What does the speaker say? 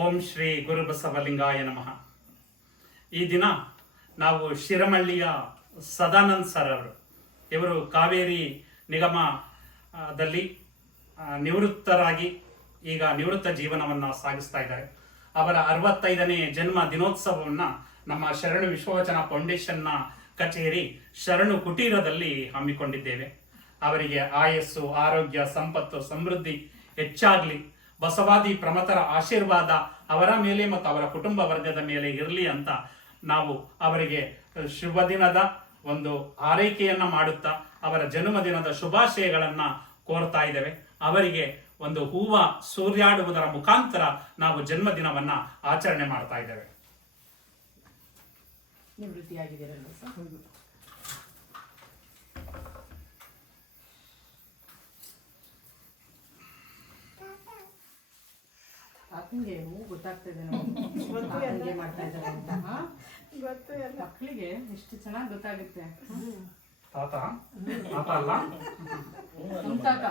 ಓಂ ಶ್ರೀ ಗುರುಬಸವಲಿಂಗಾಯ ನಮಃ. ಈ ದಿನ ನಾವು ಶಿರಮಳ್ಳಿಯ ಸದಾನಂದ್ ಸರ್ ಅವರು. ಇವರು ಕಾವೇರಿ ನಿಗಮದಲ್ಲಿ ನಿವೃತ್ತರಾಗಿ ಈಗ ನಿವೃತ್ತ ಜೀವನವನ್ನು ಸಾಗಿಸ್ತಾ ಇದ್ದಾರೆ. ಅವರ ಅರವತ್ತೈದನೇ ಜನ್ಮ ದಿನೋತ್ಸವವನ್ನು ನಮ್ಮ ಶರಣು ವಿಶ್ವವಚನ ಫೌಂಡೇಶನ್ನ ಕಚೇರಿ ಶರಣು ಕುಟೀರದಲ್ಲಿ ಹಮ್ಮಿಕೊಂಡಿದ್ದೇವೆ. ಅವರಿಗೆ ಆಯಸ್ಸು, ಆರೋಗ್ಯ, ಸಂಪತ್ತು, ಸಮೃದ್ಧಿ ಹೆಚ್ಚಾಗ್ಲಿ ಬಸವಾದಿ ಪ್ರಮತರ ಆಶೀರ್ವಾದ ಅವರ ಮೇಲೆ ಮತ್ತು ಅವರ ಕುಟುಂಬ ವರ್ಗದ ಮೇಲೆ ಇರಲಿ ಅಂತ ನಾವು ಅವರಿಗೆ ಶುಭ ದಿನದ ಒಂದು ಆರೈಕೆಯನ್ನ ಮಾಡುತ್ತಾ ಅವರ ಜನ್ಮದಿನದ ಶುಭಾಶಯಗಳನ್ನ ಕೋರ್ತಾ ಇದ್ದೇವೆ. ಅವರಿಗೆ ಒಂದು ಹೂವ ಸೂರ್ಯಾಡುವುದರ ಮುಖಾಂತರ ನಾವು ಜನ್ಮದಿನವನ್ನ ಆಚರಣೆ ಮಾಡ್ತಾ ಇದ್ದೇವೆ. ನಿವೃತ್ತಿಯಾಗಿದ್ದೀರಲ್ವ ತಾತಂಗೆ ಹೂ ಗೊತ್ತಾಗ್ತಿದೆ ಹಂಗೆ ಮಾಡ್ತಾ ಇದ್ದಾರೆ ಅಂತ. ಹಾ? ಗೊತ್ತು ಎಲ್ಲ ಮಕ್ಳಿಗೆ ಎಷ್ಟು ಚೆನ್ನಾಗಿ ಗೊತ್ತಾಗುತ್ತೆ? ತಾತ? ತಾತ ಅಲ್ಲ? ನಮ್ ತಾತ.